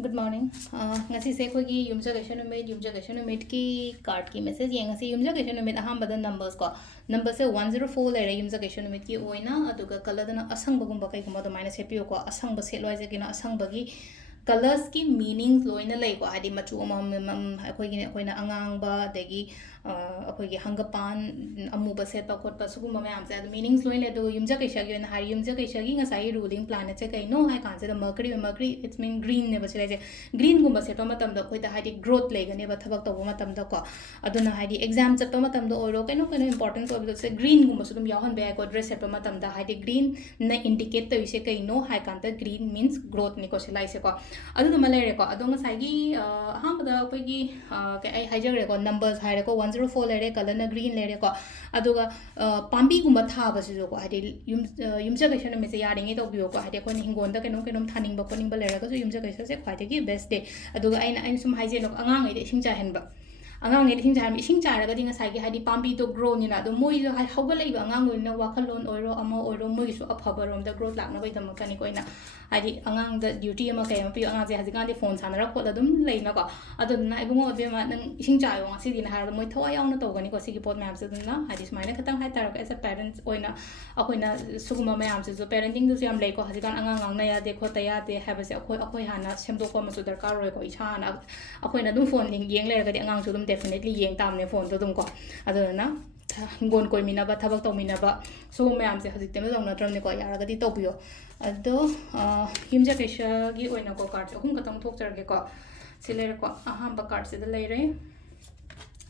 Good morning. Ngasi se khoi gi yumja gestion ki card ki message ye ngasi yumja gestion aham bada numbers ko number se 104 lere yumja gestion ki oina aduga color dana asang bagum ba kai guma do minus happy ko asang ba se loi je kina asang bagi colors ki meanings loina lai ko hadi machu khoi na angang ba degi khoi gi hangapan amu ba set pa khot pa sugum ma yam se meanings loina do yumja gesha gi na hari yumja gesha gi ngasai ruling planet che kai no hai kan se the mercury it's mean green ne ba se green gumba set pa matam da khoi da hadi growth lai gane ba thabak to matam da ko aduna hadi exam chat pa matam da oiro kaino important ko se green gumba sudum yahan ba ko dress set pa matam da hadi green na indicate to se kai no hai kan da green means growth ni ko se lai se ko adu ma lai re ko adu ngasai gi ha ba da koi gi kai ai haijar re ko numbers hai re ko 104 lai re color na green lai re ko aduga pambi gumba tha ba se ko hadi yumja gestion me se yaring to bio ko hadi ko ni hingon da kenom thaning ba koning ba lai ra ko yumja gestion se khwai gi best day aduga aina sum haije no angang ai de sing cha hen ba angang ai de sing cha hen sing cha ra ga ding sai gi hadi pambi to grow ni na do moi jo hai hauga lai ba angang no na wakhalon oiro ama oiro moi su aphaba rom da growth lak na bai dam ka ni ko ina hadi angang da duty ama kai ma pi angang je haji kan de phone sanara ko da dum lai na ko adu na ai bungo de ma nang sing cha yo si din ha moi thwa yaw na to ga ni ko si gi pot map se dun na hadi smai na khatang hai tar ko as a parents oina akoina suguma mayam se so parenting du yam lai ko haji kan angang ang na ya de ko ta ya de ha ba se akoi hana semdo ko ma su darkar roi ko icha na akoina dum phone ning yeng le ga de angang su dum definitely yeng tam ne phone to dum ko adu na gon koi mina ba thabak to mina ba so mayam se haji tem dong na tram ne ko ya ga di to bio ado himja kesha gi oina ko card hum ka tang thok char ge ko silere ko aham ba card se da lai re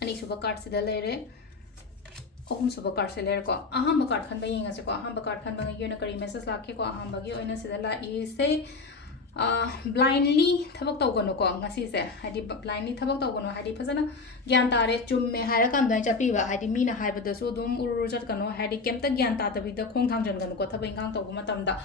ani suba card se da lai re ohum suba card se lai ko aham ba card khan ba yeng ase ko aham ba card khan ba ngi na kari message lakhe ko aham ba gi oina se da la I se blindly thabak taw gono ko ngasi se hadi blindly thabak taw gono hadi phajana gyan tare chum me haira kam dai chapi ba hadi mina haiba da so dum uru jat kano hadi kemta gyan ta tabi da khong thang jan gano ko thabai kang taw matam da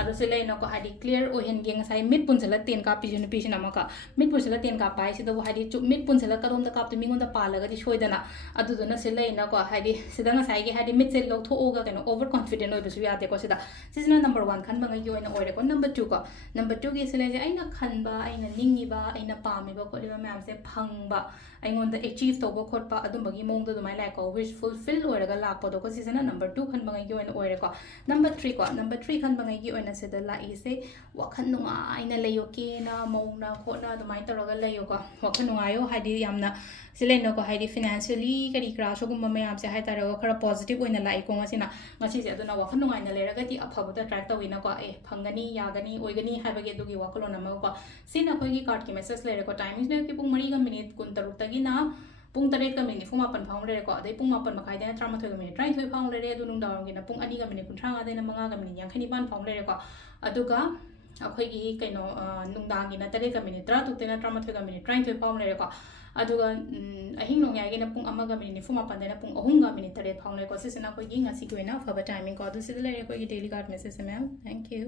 ado se lai na ko hadi clear o hen geng sai mid pun sala ten ka pi junu pi sina maka mid pun sala ten ka pai si do hadi chu mid pun sala kadom da kap tu mingon da pala ga di shoidana adu do na se lai na ko hadi sida nga sai ge hadi mid se lo tho o ga kano over confident oi bisu ya te ko sida sisna number 1 khan ba nga yo ina oi re ko number 2 ko number 2 ge se lai je aina khan ba aina ningi ba aina pa mi ba ko ri ba mam se phang ba aingon da achieve to go khot pa adum bagi mong do mai lai ko wish fulfill oi ra ga lak pa do ko sisna number 2 khan ba nga yo ina oi re ko number 3 ko number 3 khan ba nga yo na se da la ise wakhan nunga aina layo ke na mona khona do mai taraga layo ko wakhan nunga yo hadi yamna silai no ko hadi financially kari kra so gum ma yam se hai taraga khara positive oina lai ko ngasina ngasi se aduna wakhan nunga na leraga ti aphabu da track tawina ko phangani yagani oigani haibage dugi wakalona ma ko sina khoi gi card ki message lere ko timings ne ki pung 3 ga minute 13 tagi na pung 8 ka minute fu 8 phang lere ko adai pung 8 makai da 13 ga minute 33 phang lere adu nung dawang gi na pung 2 ga minute 13 ga da na 5 ga minute 59 phang lere ko aduga akhoi gi kaino nungdang gi na 3 ga minute 13 te na 13 ga minute 33 phang lere ko aduga ahing nong yai gi na pung 1 ga minute fu 8 da na pung 3 ga minute 3 phang lere ko sisina khoi gi ngasi gi na Afaba timing ko adu sidale khoi gi daily card message me thank you